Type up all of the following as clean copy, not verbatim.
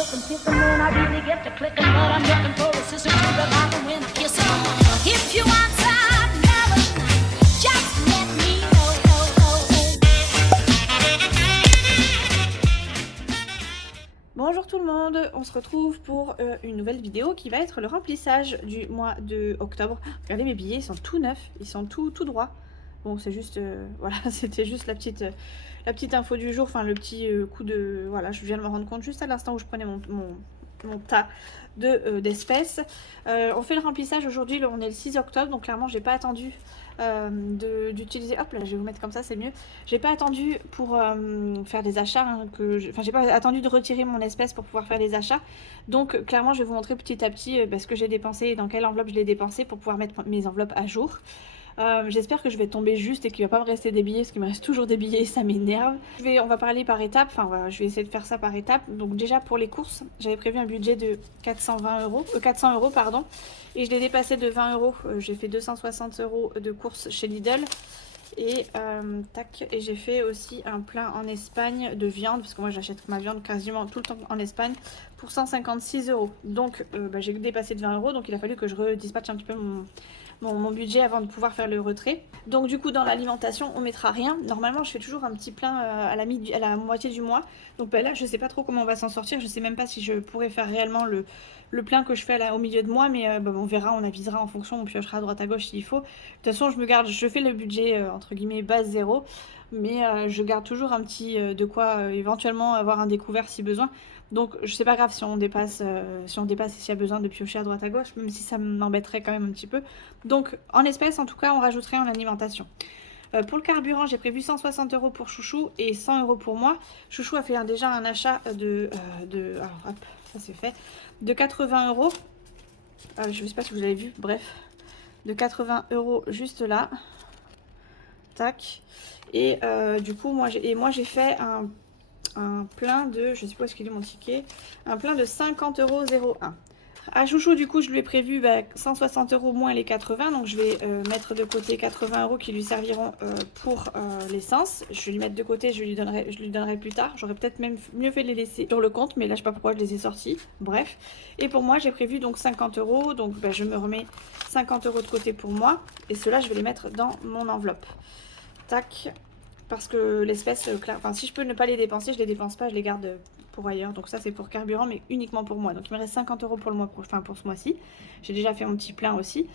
looking, kissing when I really get to clicking, but I'm looking for a sister to revive them when I kiss them. If you want some melon, just let me know. Bonjour tout le monde, on se retrouve pour une nouvelle vidéo qui va être le remplissage du mois de octobre. Regardez mes billets, ils sont tout neufs, ils sont tout droits. Bon, c'est juste, voilà, c'était juste la petite info du jour, enfin le petit coup de... Voilà, je viens de me rendre compte juste à l'instant où je prenais mon tas d'espèces. On fait le remplissage aujourd'hui, on est le 6 octobre, donc clairement j'ai pas attendu d'utiliser... Hop là, je vais vous mettre comme ça, c'est mieux. J'ai pas attendu pour faire des achats, hein, enfin j'ai pas attendu de retirer mon espèce pour pouvoir faire des achats. Donc clairement je vais vous montrer petit à petit ce que j'ai dépensé et dans quelle enveloppe je l'ai dépensé pour pouvoir mettre mes enveloppes à jour. J'espère que je vais tomber juste et qu'il va pas me rester des billets, parce qu'il me reste toujours des billets et ça m'énerve. On va parler par étapes, enfin voilà, je vais essayer de faire ça par étapes. Donc déjà pour les courses, j'avais prévu un budget de 400 euros pardon, et je l'ai dépassé de 20 euros. J'ai fait 260 euros de courses chez Lidl. Et et j'ai fait aussi un plein en Espagne de viande, parce que moi j'achète ma viande quasiment tout le temps en Espagne, pour 156 euros. Donc j'ai dépassé de 20 euros, donc il a fallu que je redispatche un petit peu mon budget avant de pouvoir faire le retrait. Donc du coup dans l'alimentation on mettra rien. Normalement je fais toujours un petit plein à la moitié du mois. Donc là je sais pas trop comment on va s'en sortir. Je sais même pas si je pourrais faire réellement le plein que je fais au milieu de mois. Mais on verra, on avisera en fonction, on piochera à droite à gauche s'il faut. De toute façon je fais le budget entre guillemets base zéro. Mais je garde toujours un petit de quoi éventuellement avoir un découvert si besoin. Donc c'est pas grave si on dépasse et s'il y a besoin de piocher à droite à gauche, même si ça m'embêterait quand même un petit peu. Donc en espèces en tout cas on rajouterait en alimentation. Pour le carburant j'ai prévu 160 euros pour Chouchou et 100 euros pour moi. Chouchou a fait déjà un achat alors hop, ça c'est fait, de 80 euros. Je sais pas si vous avez vu, bref, de 80 euros juste là. Tac. Et du coup moi j'ai fait un plein de, je sais pas où est-ce qu'il est mon ticket, un plein de 50 euros 01. À Chouchou du coup je lui ai prévu 160 euros moins les 80, donc je vais mettre de côté 80 euros qui lui serviront pour l'essence. Je vais lui mettre de côté, je lui donnerai plus tard. J'aurais peut-être même mieux fait de les laisser sur le compte, mais là je sais pas pourquoi je les ai sortis. Bref. Et pour moi j'ai prévu donc 50 euros, donc je me remets 50 euros de côté pour moi, et cela je vais les mettre dans mon enveloppe. Tac. Parce que l'espèce, enfin si je peux ne pas les dépenser, je les dépense pas, je les garde pour ailleurs. Donc ça c'est pour carburant, mais uniquement pour moi. Donc il me reste 50 euros pour le mois prochain, pour ce mois-ci. J'ai déjà fait mon petit plein aussi.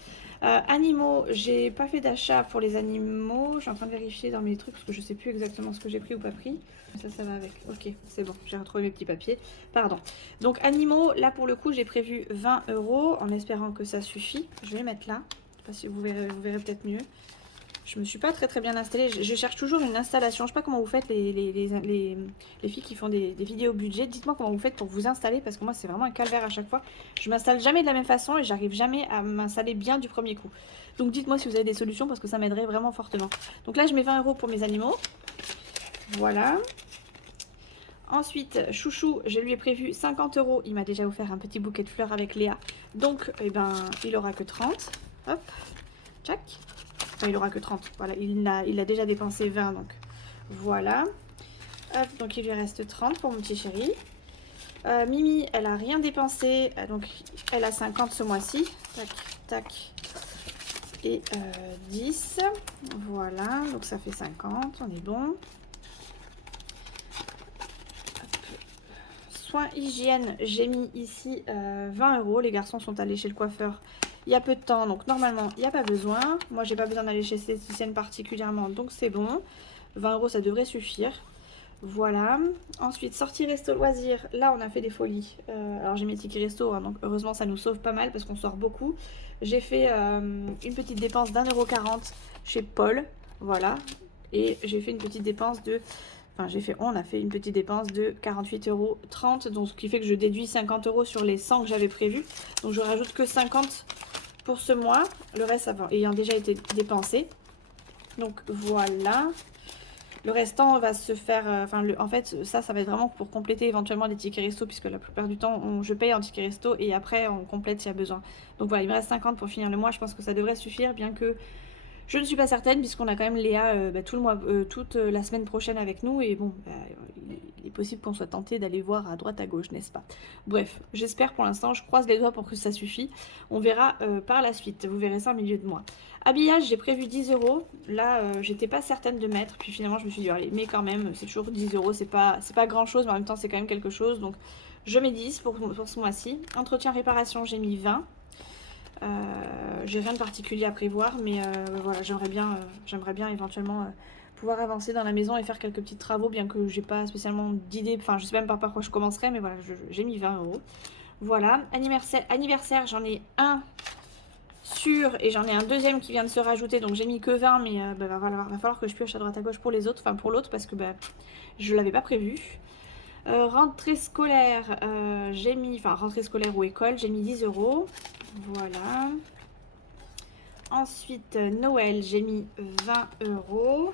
Animaux, j'ai pas fait d'achat pour les animaux. Je suis en train de vérifier dans mes trucs parce que je sais plus exactement ce que j'ai pris ou pas pris. Ça va avec. Ok, c'est bon, j'ai retrouvé mes petits papiers. Pardon. Donc animaux, là pour le coup j'ai prévu 20 euros en espérant que ça suffit. Je vais les mettre là. Je sais pas si vous verrez peut-être mieux. Je me suis pas très bien installée. Je cherche toujours une installation. Je sais pas comment vous faites les filles qui font des vidéos budget. Dites-moi comment vous faites pour vous installer, parce que moi c'est vraiment un calvaire à chaque fois. Je m'installe jamais de la même façon et j'arrive jamais à m'installer bien du premier coup. Donc dites-moi si vous avez des solutions, parce que ça m'aiderait vraiment fortement. Donc là je mets 20 euros pour mes animaux. Voilà. Ensuite, Chouchou, je lui ai prévu 50 euros. Il m'a déjà offert un petit bouquet de fleurs avec Léa. Donc il aura que 30. Hop. Tchac. Enfin, il aura que 30, voilà, il a déjà dépensé 20, donc voilà. Hop, donc il lui reste 30 pour mon petit chéri. Mimi, elle a rien dépensé, donc elle a 50 ce mois-ci. Tac, tac. Et 10, voilà, donc ça fait 50, on est bon. Hop. Soins hygiène, j'ai mis ici 20 euros. Les garçons sont allés chez le coiffeur il y a peu de temps, donc normalement il n'y a pas besoin. Moi j'ai pas besoin d'aller chez l'esthéticienne particulièrement, donc c'est bon. 20 euros ça devrait suffire. Voilà. Ensuite sortie resto loisirs, là on a fait des folies. Alors j'ai mes tickets resto, hein, donc heureusement ça nous sauve pas mal parce qu'on sort beaucoup. J'ai fait une petite dépense d'1,40 € chez Paul, voilà. Et j'ai fait une petite dépense de... Enfin, on a fait une petite dépense de 48,30 €, donc ce qui fait que je déduis 50 euros sur les 100 que j'avais prévus. Donc je rajoute que 50 pour ce mois, le reste ayant déjà été dépensé. Donc voilà. Le restant va se faire, en fait ça va être vraiment pour compléter éventuellement les tickets resto, puisque la plupart du temps je paye en ticket resto et après on complète s'il y a besoin. Donc voilà, il me reste 50 pour finir le mois, je pense que ça devrait suffire, bien que je ne suis pas certaine, puisqu'on a quand même Léa tout le mois, toute la semaine prochaine avec nous, et bon, il est possible qu'on soit tenté d'aller voir à droite à gauche, n'est-ce pas? Bref, j'espère pour l'instant, je croise les doigts pour que ça suffise. On verra par la suite, vous verrez ça au milieu de moi. Habillage, j'ai prévu 10 euros. Là, j'étais pas certaine de mettre, puis finalement je me suis dit, allez, mais quand même, c'est toujours 10 euros, c'est pas grand chose, mais en même temps c'est quand même quelque chose, donc je mets 10 pour ce mois-ci. Entretien réparation, j'ai mis 20. J'ai rien de particulier à prévoir, mais voilà, j'aimerais bien éventuellement pouvoir avancer dans la maison et faire quelques petits travaux, bien que j'ai pas spécialement d'idée, enfin je sais même pas par quoi je commencerai, mais voilà, j'ai mis 20 euros. Voilà, anniversaire, j'en ai un sûr et j'en ai un deuxième qui vient de se rajouter, donc j'ai mis que 20, mais va falloir que je pioche à droite à gauche pour les autres, enfin pour l'autre, parce que je l'avais pas prévu. Rentrée scolaire, j'ai mis, enfin rentrée scolaire ou école, j'ai mis 10 euros. Voilà. Ensuite, Noël, j'ai mis 20 euros.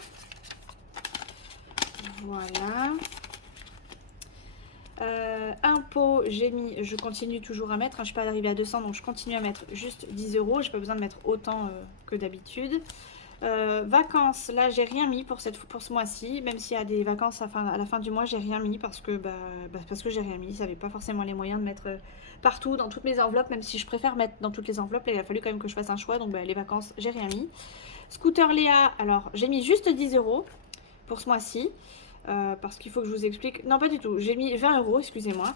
Voilà. Impôt, j'ai mis, je continue toujours à mettre, je ne suis pas arrivée à 200, donc je continue à mettre juste 10 euros. J'ai pas besoin de mettre autant que d'habitude. Vacances, là j'ai rien mis pour ce mois-ci, même s'il y a des vacances à la fin du mois, j'ai rien mis parce que j'ai rien mis. J'avais pas forcément les moyens de mettre partout dans toutes mes enveloppes, même si je préfère mettre dans toutes les enveloppes. Là, il a fallu quand même que je fasse un choix, donc les vacances, j'ai rien mis. Scooter Léa, alors j'ai mis juste 10 euros pour ce mois-ci, parce qu'il faut que je vous explique. Non, pas du tout, j'ai mis 20 euros, excusez-moi.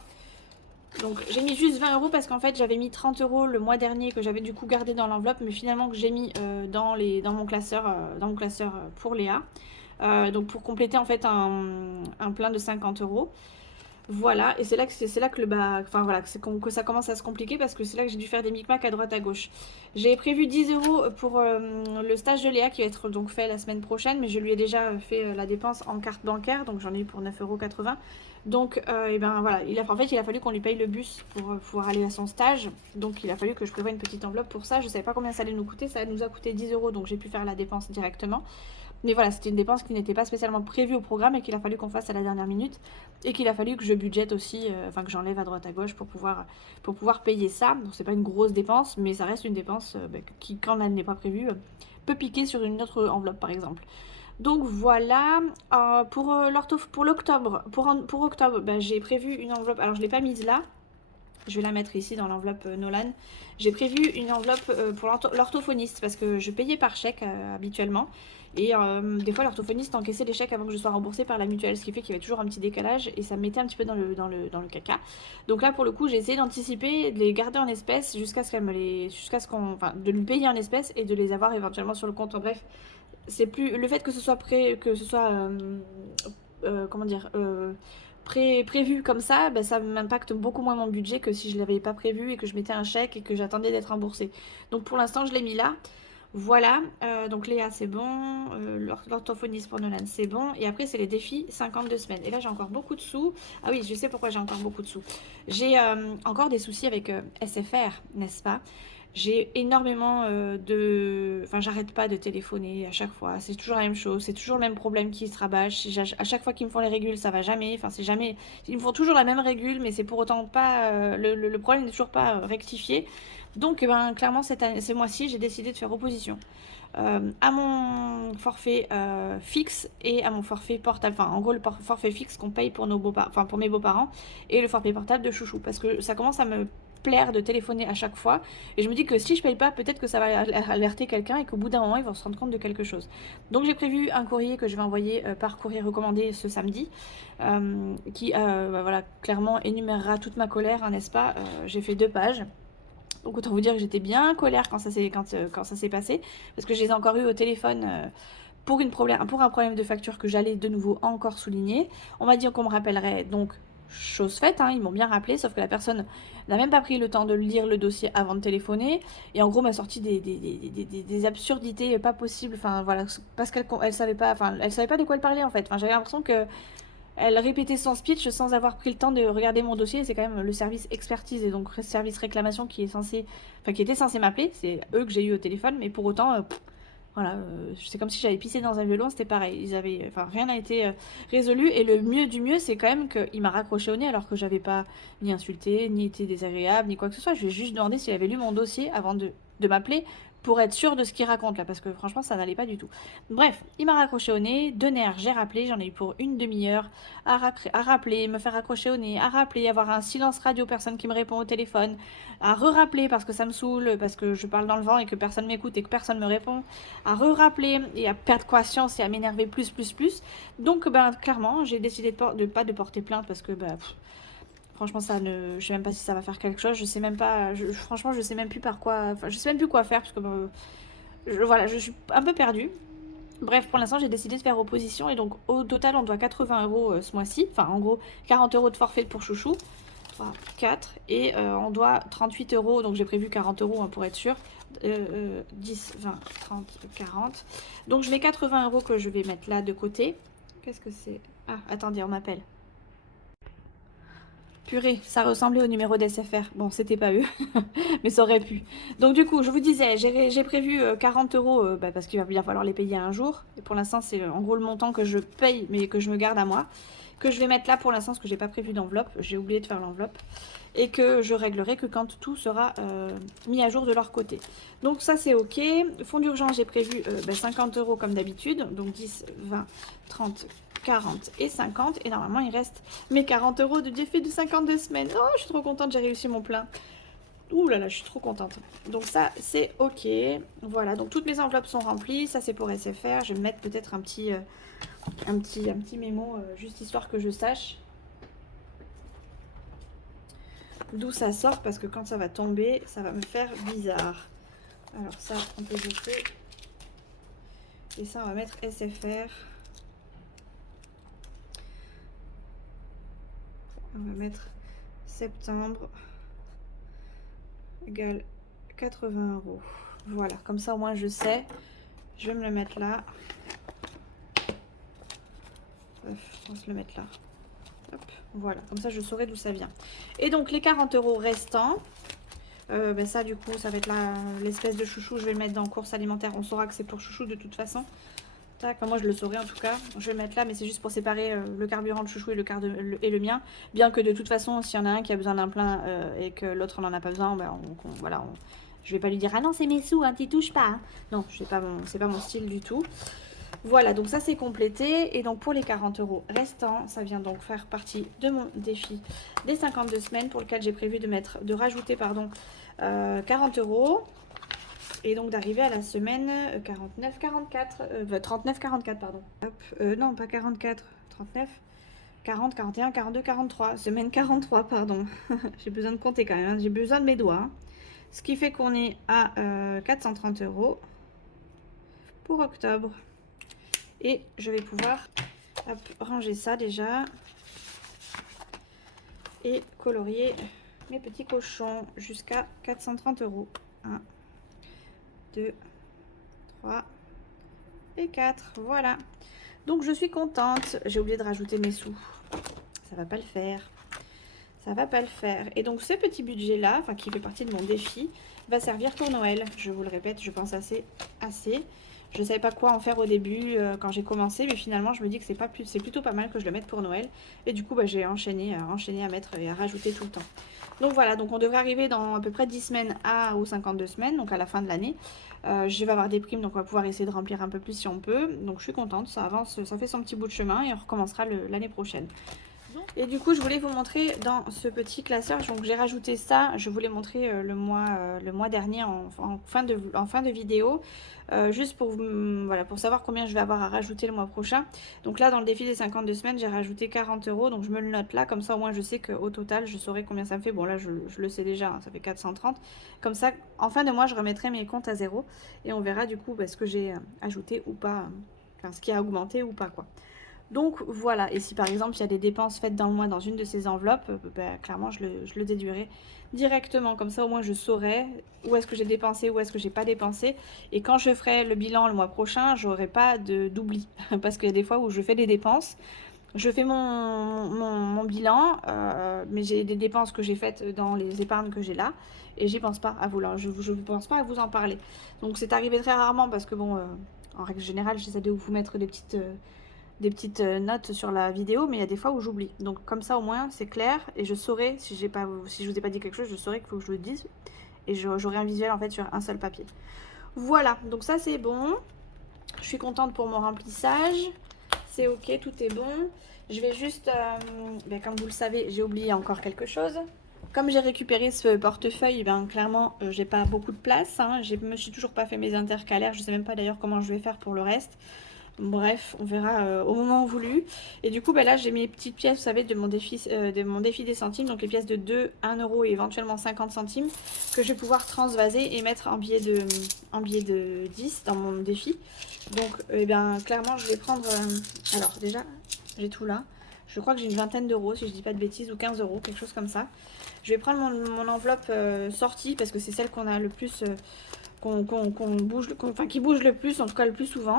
Donc j'ai mis juste 20 euros parce qu'en fait j'avais mis 30 euros le mois dernier que j'avais du coup gardé dans l'enveloppe, mais finalement que j'ai mis dans mon classeur pour Léa. Donc pour compléter en fait un plein de 50 euros. Voilà, et c'est là que que ça commence à se compliquer parce que c'est là que j'ai dû faire des micmacs à droite à gauche. J'ai prévu 10 euros pour le stage de Léa qui va être donc fait la semaine prochaine, mais je lui ai déjà fait la dépense en carte bancaire, donc j'en ai eu pour 9,80 €. Donc et ben voilà, il a fallu qu'on lui paye le bus pour pouvoir aller à son stage, donc il a fallu que je prévoie une petite enveloppe pour ça. Je savais pas combien ça allait nous coûter, ça nous a coûté 10 euros, donc j'ai pu faire la dépense directement. Mais voilà, c'était une dépense qui n'était pas spécialement prévue au programme et qu'il a fallu qu'on fasse à la dernière minute. Et qu'il a fallu que je budgète aussi, que j'enlève à droite à gauche pour pouvoir payer ça. Donc c'est pas une grosse dépense, mais ça reste une dépense qui, quand elle n'est pas prévue, peut piquer sur une autre enveloppe par exemple. Donc voilà, pour l'octobre, pour octobre, j'ai prévu une enveloppe, alors je ne l'ai pas mise là. Je vais la mettre ici dans l'enveloppe Nolan. J'ai prévu une enveloppe pour l'orthophoniste parce que je payais par chèque habituellement. Et des fois, l'orthophoniste encaissait les chèques avant que je sois remboursée par la mutuelle, ce qui fait qu'il y avait toujours un petit décalage et ça me mettait un petit peu dans le caca. Donc là, pour le coup, j'ai essayé d'anticiper, de les garder en espèces de lui payer en espèces et de les avoir éventuellement sur le compte. En bref, c'est plus le fait que ce soit prévu comme ça, ça m'impacte beaucoup moins mon budget que si je ne l'avais pas prévu et que je mettais un chèque et que j'attendais d'être remboursée. Donc pour l'instant, je l'ai mis là. Voilà, donc Léa c'est bon, l'orthophoniste pour Nolan c'est bon, et après c'est les défis 52 semaines. Et là j'ai encore beaucoup de sous. Ah oui, je sais pourquoi j'ai encore beaucoup de sous. J'ai encore des soucis avec SFR, n'est-ce pas? J'ai énormément Enfin, j'arrête pas de téléphoner à chaque fois. C'est toujours la même chose. C'est toujours le même problème qui se rabâche. À chaque fois qu'ils me font les régules, ça va jamais. Enfin, c'est jamais... Ils me font toujours la même régule, mais c'est pour autant pas... le problème n'est toujours pas rectifié. Donc, clairement, ce mois-ci, j'ai décidé de faire opposition à mon forfait fixe et à mon forfait portable. Enfin, en gros, le forfait fixe qu'on paye pour pour mes beaux-parents et le forfait portable de chouchou. Parce que ça commence à me plaire de téléphoner à chaque fois et je me dis que si je paye pas, peut-être que ça va alerter quelqu'un et qu'au bout d'un moment ils vont se rendre compte de quelque chose. Donc j'ai prévu un courrier que je vais envoyer par courrier recommandé ce samedi qui voilà, clairement énumérera toute ma colère, hein, n'est-ce pas? J'ai fait 2 pages. Donc autant vous dire que j'étais bien en colère quand ça s'est passé, parce que je les ai encore eu au téléphone pour un problème de facture que j'allais de nouveau encore souligner. On m'a dit qu'on me rappellerait, donc chose faite, hein, ils m'ont bien rappelé, sauf que la personne n'a même pas pris le temps de lire le dossier avant de téléphoner, et en gros m'a sorti des absurdités pas possibles, enfin voilà, parce qu'elle savait pas de quoi elle parlait en fait. Enfin, j'avais l'impression que elle répétait son speech sans avoir pris le temps de regarder mon dossier. C'est quand même le service expertise et donc service réclamation qui était censé m'appeler. C'est eux que j'ai eu au téléphone, mais pour autant, voilà, c'est comme si j'avais pissé dans un violon, c'était pareil. Rien n'a été résolu et le mieux du mieux, c'est quand même qu'il m'a raccroché au nez alors que j'avais pas ni insulté, ni été désagréable, ni quoi que ce soit. Je lui ai juste demandé s'il avait lu mon dossier avant de m'appeler pour être sûr de ce qu'il raconte là, parce que franchement ça n'allait pas du tout. Bref, il m'a raccroché au nez, 2 nerfs, j'ai rappelé, j'en ai eu pour une demi-heure à rappeler, me faire raccrocher au nez, à rappeler, avoir un silence radio, personne qui me répond au téléphone, à re-rappeler parce que ça me saoule, parce que je parle dans le vent et que personne m'écoute et que personne me répond, à re-rappeler et à perdre conscience et à m'énerver plus. Donc ben clairement j'ai décidé de pas de porter plainte parce que franchement, je sais même pas si ça va faire quelque chose. Je sais même pas. Franchement, je sais même plus par quoi. Enfin, je sais même plus quoi faire parce que voilà, je suis un peu perdue. Bref, pour l'instant, j'ai décidé de faire opposition et donc au total, on doit 80 € ce mois-ci. Enfin, en gros, 40 € de forfait pour chouchou. 3, 4 et on doit 38 €. Donc j'ai prévu 40 € hein, pour être sûr. 10, 20, 30, 40. Donc je mets 80 € que je vais mettre là de côté. Qu'est-ce que c'est? Ah, attendez, on m'appelle. Purée, ça ressemblait au numéro d'SFR. Bon, c'était pas eux, mais ça aurait pu. Donc du coup, je vous disais, j'ai prévu 40 € parce qu'il va bien falloir les payer un jour. Et pour l'instant, c'est en gros le montant que je paye, mais que je me garde à moi. Que je vais mettre là pour l'instant, parce que j'ai pas prévu d'enveloppe. J'ai oublié de faire l'enveloppe. Et que je réglerai que quand tout sera mis à jour de leur côté. Donc ça, c'est ok. Fonds d'urgence, j'ai prévu 50 € comme d'habitude. Donc 10, 20, 30, 40 et 50. Et normalement, il reste mes 40 € de défi de 52 semaines. Oh, je suis trop contente, j'ai réussi mon plein. Ouh là là, je suis trop contente. Donc ça, c'est ok. Voilà, donc toutes mes enveloppes sont remplies. Ça, c'est pour SFR. Je vais mettre peut-être un petit mémo, juste histoire que je sache d'où ça sort. Parce que quand ça va tomber, ça va me faire bizarre. Alors ça, on peut jeter. Et ça, on va mettre SFR. On va mettre septembre égale 80 €. Voilà, comme ça au moins je sais. Je vais me le mettre là. On va se le mettre là. Hop, voilà, comme ça je saurai d'où ça vient. Et donc les 40 € restants, ça du coup ça va être l'espèce de chouchou. Je vais le mettre dans course alimentaire. On saura que c'est pour chouchou de toute façon. Tac, moi je le saurai en tout cas. Je vais le mettre là, mais c'est juste pour séparer le carburant de chouchou et le mien. Bien que de toute façon, s'il y en a un qui a besoin d'un plein et que l'autre n'en a pas besoin, je vais pas lui dire ah non c'est mes sous, hein, t'y touches pas. Hein. Non, c'est pas mon style du tout. Voilà, donc ça c'est complété. Et donc pour les 40 € restants, ça vient donc faire partie de mon défi des 52 semaines pour lequel j'ai prévu de rajouter 40 €. Et donc d'arriver à la semaine 39-44, pardon. Hop, non, pas 44, 39, 40, 41, 42, 43. Semaine 43, pardon. J'ai besoin de compter quand même, hein. J'ai besoin de mes doigts. Hein. Ce qui fait qu'on est à 430 € pour octobre. Et je vais pouvoir ranger ça déjà. Et colorier mes petits cochons jusqu'à 430 €. 1, 2, 3 et 4. Voilà. Donc je suis contente. J'ai oublié de rajouter mes sous. Ça va pas le faire. Ça va pas le faire. Et donc ce petit budget là, enfin qui fait partie de mon défi, va servir pour Noël. Je vous le répète, je pense assez. Je ne savais pas quoi en faire au début quand j'ai commencé, mais finalement je me dis que c'est plutôt pas mal que je le mette pour Noël. Et du coup j'ai enchaîné à mettre et à rajouter tout le temps. Donc voilà, donc on devrait arriver dans à peu près 10 semaines aux 52 semaines, donc à la fin de l'année. Je vais avoir des primes, donc on va pouvoir essayer de remplir un peu plus si on peut. Donc je suis contente, ça avance, ça fait son petit bout de chemin et on recommencera l'année prochaine. Et du coup, je voulais vous montrer dans ce petit classeur, donc j'ai rajouté ça, je voulais montrer le mois dernier en fin de vidéo, juste pour savoir combien je vais avoir à rajouter le mois prochain. Donc là, dans le défi des 52 semaines, j'ai rajouté 40 €, donc je me le note là, comme ça au moins je sais qu'au total, je saurai combien ça me fait. Bon là, je le sais déjà, hein, ça fait 430. Comme ça, en fin de mois, je remettrai mes comptes à zéro et on verra du coup ce que j'ai ajouté ou pas, enfin ce qui a augmenté ou pas quoi. Donc voilà, et si par exemple il y a des dépenses faites dans le mois dans une de ces enveloppes, clairement je le déduirai directement, comme ça au moins je saurai où est-ce que j'ai dépensé, où est-ce que j'ai pas dépensé, et quand je ferai le bilan le mois prochain, j'aurai pas d'oubli, parce qu'il y a des fois où je fais des dépenses, je fais mon bilan, mais j'ai des dépenses que j'ai faites dans les épargnes que j'ai là, et j'y pense pas à vous, je ne pense pas à vous en parler. Donc c'est arrivé très rarement, parce que bon, en règle générale, j'essaie de vous mettre des petites notes sur la vidéo, mais il y a des fois où j'oublie. Donc comme ça au moins c'est clair et je saurai, si je vous ai pas dit quelque chose, je saurai qu'il faut que je le dise et j'aurai un visuel en fait sur un seul papier. Voilà, donc ça c'est bon. Je suis contente pour mon remplissage. C'est ok, tout est bon. Je vais juste, comme vous le savez, j'ai oublié encore quelque chose. Comme j'ai récupéré ce portefeuille, clairement, j'ai pas beaucoup de place. Hein. Je me suis toujours pas fait mes intercalaires. Je sais même pas d'ailleurs comment je vais faire pour le reste. Bref, on verra au moment voulu. Et du coup, là, j'ai mes petites pièces, vous savez, de mon défi des centimes. Donc les pièces de 2, 1 euro et éventuellement 50 centimes que je vais pouvoir transvaser et mettre en billet de 10 dans mon défi. Donc, clairement, je vais prendre... alors, déjà, j'ai tout là. Je crois que j'ai une vingtaine d'euros, si je dis pas de bêtises, ou 15 euros, quelque chose comme ça. Je vais prendre mon enveloppe sortie, parce que c'est celle qu'on a le plus... qui bouge le plus, en tout cas le plus souvent.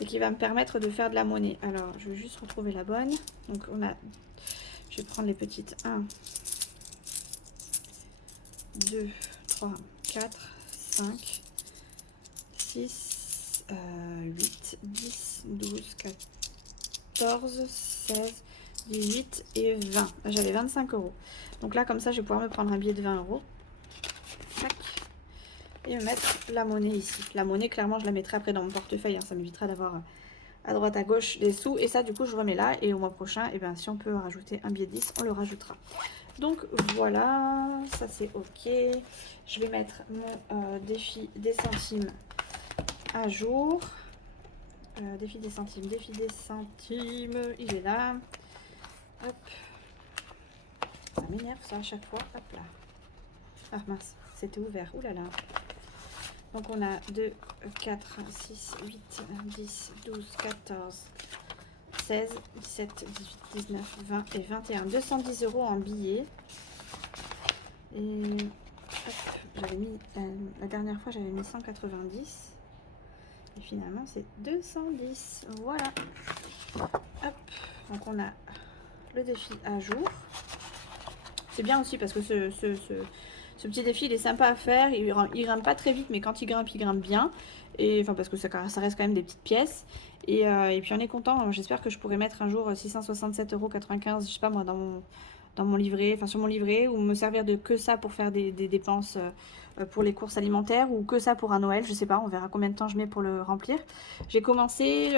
Et qui va me permettre de faire de la monnaie. Alors, je vais juste retrouver la bonne. Donc, je vais prendre les petites. 1, 2, 3, 4, 5, 6, 8, 10, 12, 14, 16, 18 et 20. J'avais 25 euros. Donc là, comme ça, je vais pouvoir me prendre un billet de 20 euros. Tac. Et me mettre la monnaie ici. La monnaie, clairement, je la mettrai après dans mon portefeuille. Hein. Ça m'évitera d'avoir à droite, à gauche des sous. Et ça, du coup, je remets là. Et au mois prochain, si on peut rajouter un billet de 10, on le rajoutera. Donc, voilà. Ça, c'est OK. Je vais mettre mon défi des centimes à jour. Défi des centimes. Il est là. Hop. Ça m'énerve, ça, à chaque fois. Hop là. Ah, mince. C'était ouvert. Ouh là là. Donc on a 2, 4, 6, 8, 10, 12, 14, 16, 17, 18, 19, 20 et 21. 210 euros en billets. Et hop, j'avais mis, la dernière fois j'avais mis 190. Et finalement c'est 210. Voilà. Hop, donc on a le défi à jour. C'est bien aussi parce que ce petit défi, il est sympa à faire. Il grimpe pas très vite, mais quand il grimpe bien. Et enfin, parce que ça reste quand même des petites pièces. Et puis on est content. J'espère que je pourrai mettre un jour 667,95 €, je sais pas moi, dans mon livret, enfin sur mon livret, ou me servir de que ça pour faire des dépenses pour les courses alimentaires, ou que ça pour un Noël. Je sais pas, on verra combien de temps je mets pour le remplir. J'ai commencé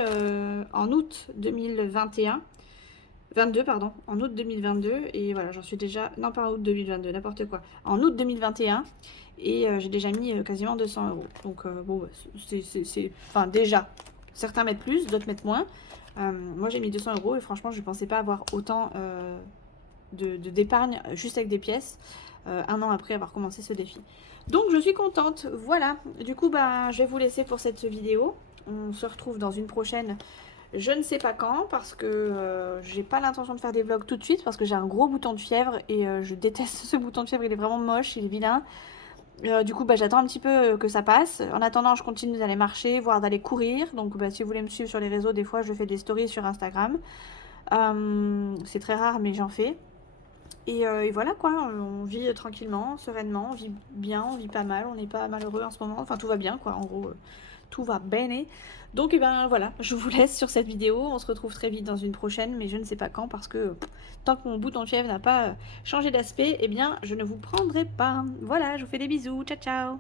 en août 2021. 22, pardon, en août 2022, et voilà, j'en suis déjà, non pas en août 2022, n'importe quoi, en août 2021, et j'ai déjà mis quasiment 200 euros. Donc bon, enfin déjà, certains mettent plus, d'autres mettent moins. Moi j'ai mis 200 euros et franchement je pensais pas avoir autant d'épargne juste avec des pièces un an après avoir commencé ce défi. Donc je suis contente, voilà. Du coup je vais vous laisser pour cette vidéo. On se retrouve dans une prochaine. Je ne sais pas quand, parce que j'ai pas l'intention de faire des vlogs tout de suite, parce que j'ai un gros bouton de fièvre et je déteste ce bouton de fièvre, il est vraiment moche, il est vilain. Du coup j'attends un petit peu que ça passe. En attendant, je continue d'aller marcher, voire d'aller courir. Donc si vous voulez me suivre sur les réseaux, des fois je fais des stories sur Instagram. C'est très rare, mais j'en fais. Et voilà quoi, on vit tranquillement, sereinement, on vit bien, on vit pas mal, on n'est pas malheureux en ce moment, enfin tout va bien quoi, en gros, tout va bene. Donc voilà, je vous laisse sur cette vidéo, on se retrouve très vite dans une prochaine, mais je ne sais pas quand, parce que tant que mon bouton de fièvre n'a pas changé d'aspect, je ne vous prendrai pas. Voilà, je vous fais des bisous, ciao ciao.